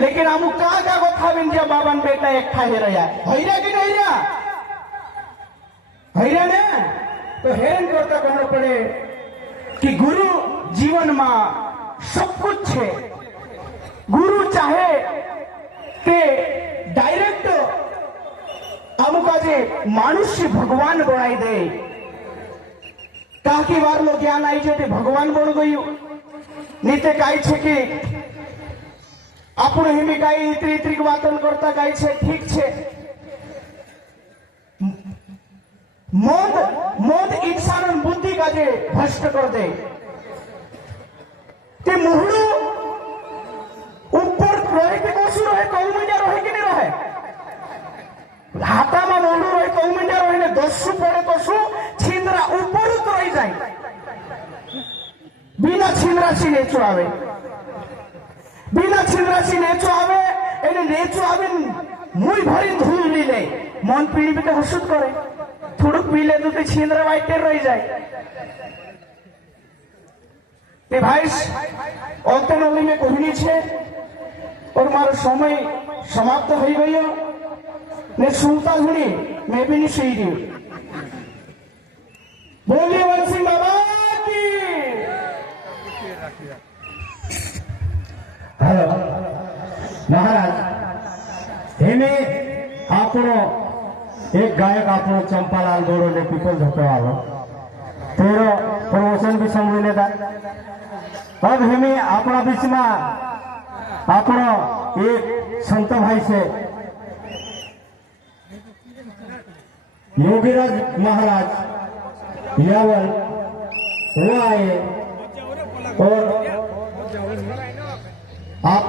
लेकिन अमुक कहा का गोथाविन जे बाबन बेटा एक था हेरया हैरा कि नहीं हैरा हैरा ने तो हेरन करता कहना पड़े कि गुरु जीवन में सब कुछ है। गुरु चाहे के डायरेक्ट अमुका जे मानुष्य भगवान बनाई दे काकी वार लो ज्ञान आई जे भगवान बन गयु नीते काई छे कि आपण हिमी काई इतरी इतरी वातन करता काई छे ठीक छे मोद मोद इंसान बुद्धि का जे भ्रष्ट कर दे ते मुहड़ू ऊपर रहे के कोसू रहे कौ मीडिया रहे कि नहीं रहे हाथा में मुहड़ू रहे कौ मीडिया रहे ने दसू पड़े तो शू छिंद्रा ऊपर तो रही जाए बिना छिंद्रा सी नेचो आवे बिना छिंद्रा सी नेचो आवे एने नेचो आवे मुई भरी धूल ली ले मन पीड़ी भी तो हसुत करे थोड़क पी ले तो छिंद्रा वाइटे रही जाए ते भाई औतन ओली में कहनी छे और मारो समय समाप्त हो गयो ने सुनता हुनी मैं भी नहीं सही रही बोलिए वंशी बाबा की हेलो महाराज हेने आपनो एक गायक आपनो चंपालाल गौड़ो ने पीपल झपे वालो तेरो प्रमोशन भी समझने था अब हमें अपना बीच में अपनो एक संत भाई से योगीराज महाराज यावल वो आए और आप